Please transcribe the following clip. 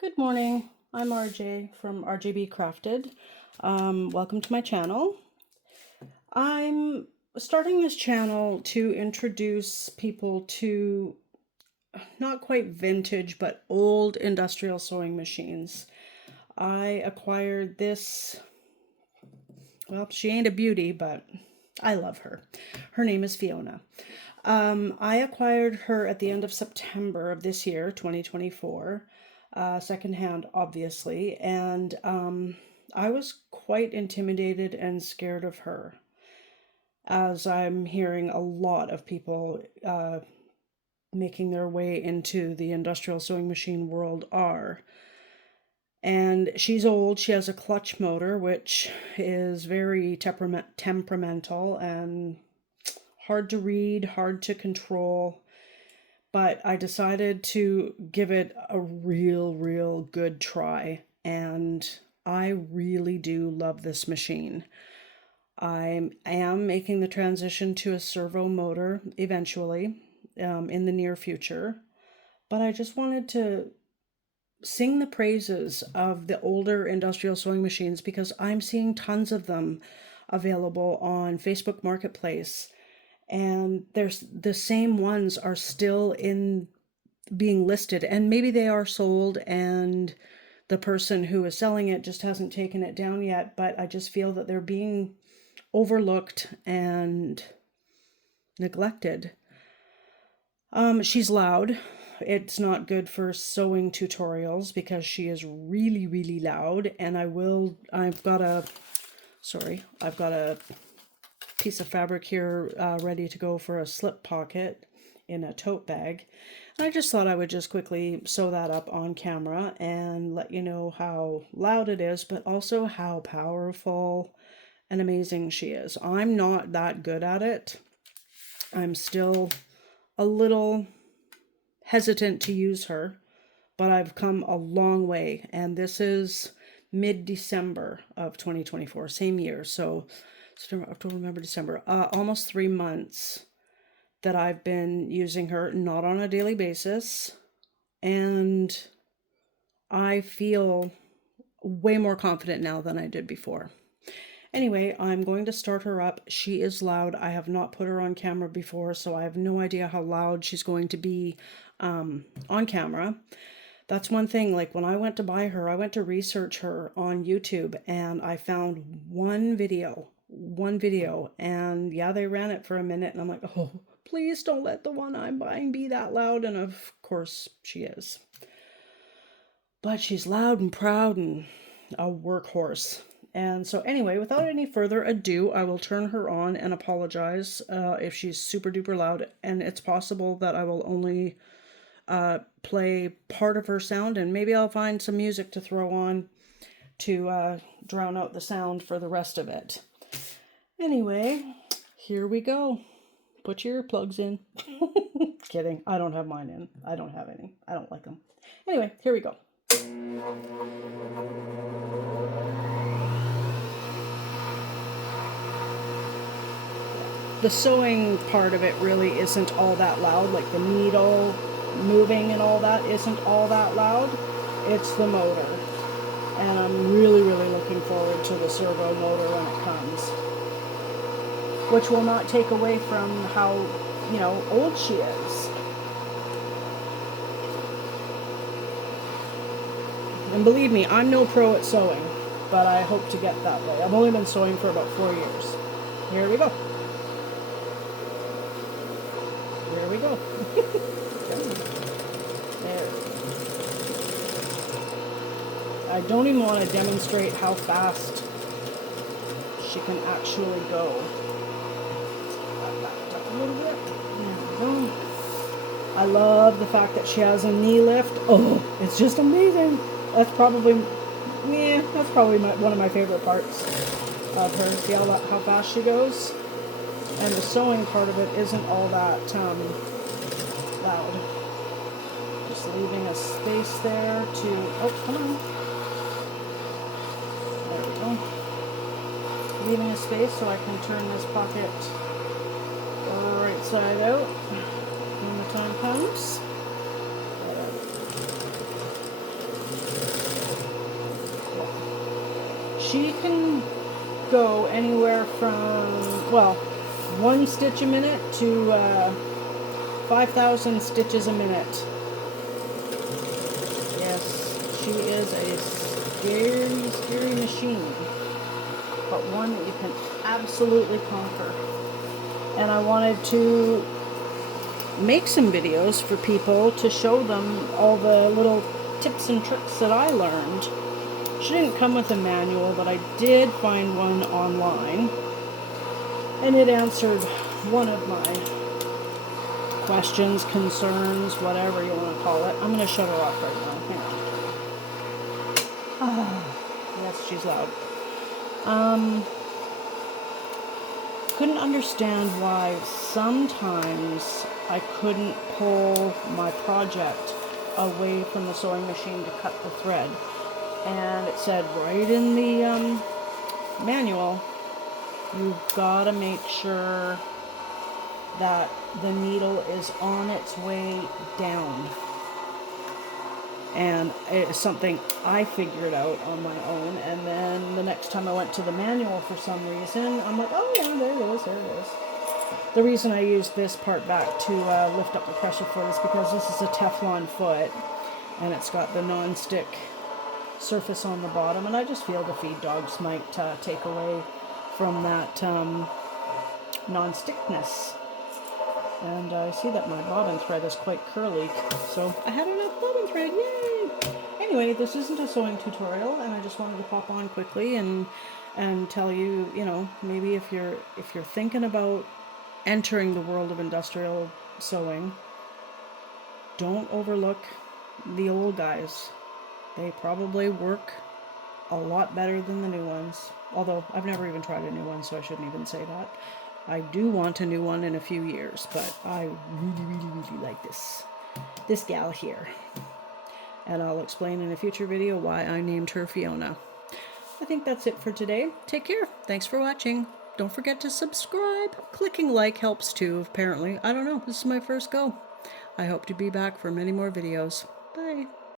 Good morning. I'm RJ from RJB Crafted. Welcome to my channel. I'm starting this channel to introduce people to not quite vintage, but old industrial sewing machines. I acquired this, well, she ain't a beauty, but I love her. Her name is Fiona. I acquired her at the end of September of this year, 2024. Secondhand, obviously, and I was quite intimidated and scared of her, as I'm hearing a lot of people making their way into the industrial sewing machine world are. And she's old. She has a clutch motor, which is very temperamental and hard to read, hard to control. But I decided to give it a real good try, and I really do love this machine. I am making the transition to a servo motor eventually, in the near future, but I just wanted to sing the praises of the older industrial sewing machines because I'm seeing tons of them available on Facebook Marketplace, and there's the same ones are still in being listed, and maybe they are sold and the person who is selling it just hasn't taken it down yet, but I just feel that they're being overlooked and neglected. She's loud. It's not good for sewing tutorials because she is really loud, and I've got a piece of fabric here ready to go for a slip pocket in a tote bag. And I just thought I would just quickly sew that up on camera and let you know how loud it is, but also how powerful and amazing she is. I'm not that good at it. I'm still a little hesitant to use her, but I've come a long way, and this is mid-December of 2024, same year. So September, October, November, December, almost 3 months that I've been using her, not on a daily basis, and I feel way more confident now than I did before. Anyway, I'm going to start her up. She is loud. I have not put her on camera before, so I have no idea how loud she's going to be on camera. That's one thing, like when I went to buy her, I went to research her on YouTube, and I found one video, and yeah, they ran it for a minute, and I'm like, oh, please don't let the one I'm buying be that loud, and of course she is. But she's loud and proud and a workhorse. And so anyway, without any further ado, I will turn her on and apologize if she's super duper loud, and it's possible that I will only play part of her sound, and maybe I'll find some music to throw on to drown out the sound for the rest of it. Anyway, here we go. Put your earplugs in. Kidding. I don't have mine in. I don't have any. I don't like them. Anyway, here we go. The sewing part of it really isn't all that loud, like the needle moving and all that isn't all that loud. It's the motor. And I'm really looking forward to the servo motor when it comes, which will not take away from how, old she is. And believe me, I'm no pro at sewing, but I hope to get that way. I've only been sewing for about 4 years. Here we go. There we go. There. I don't even want to demonstrate how fast she can actually go. Back up a little bit. There we go. I love the fact that she has a knee lift. Oh, it's just amazing. That's probably one of my favorite parts of her. See how fast she goes? And the sewing part of it isn't all that loud. Just leaving a space there to, oh, come on. There we go. Leaving a space so I can turn this pocket right side out when the time comes. She can go anywhere from, well, 1 stitch a minute to 5,000 stitches a minute. Yes, she is a scary, scary machine, but one that you can absolutely conquer. And I wanted to make some videos for people to show them all the little tips and tricks that I learned. She didn't come with a manual, but I did find one online, and it answered one of my questions, concerns, whatever you want to call it. I'm going to shut her off right now. Hang on. Yes, she's loud. Couldn't understand why sometimes I couldn't pull my project away from the sewing machine to cut the thread. And it said right in the manual, you've got to make sure that the needle is on its way down. And it's something I figured out on my own, and then the next time I went to the manual for some reason, I'm like, oh yeah, there it is, there it is. The reason I used this part back to lift up the pressure foot is because this is a Teflon foot, and it's got the non-stick surface on the bottom, and I just feel the feed dogs might take away from that non-stickness. And I see that my bobbin thread is quite curly, so I had enough bobbin thread, yay! Anyway, this isn't a sewing tutorial, and I just wanted to pop on quickly and tell you, you know, maybe if you're thinking about entering the world of industrial sewing, don't overlook the old guys. They probably work a lot better than the new ones. Although I've never even tried a new one, so I shouldn't even say that. I do want a new one in a few years, but I really, really, really like this gal here. And I'll explain in a future video why I named her Fiona. I think that's it for today. Take care. Thanks for watching. Don't forget to subscribe. Clicking like helps too, apparently. I don't know. This is my first go. I hope to be back for many more videos.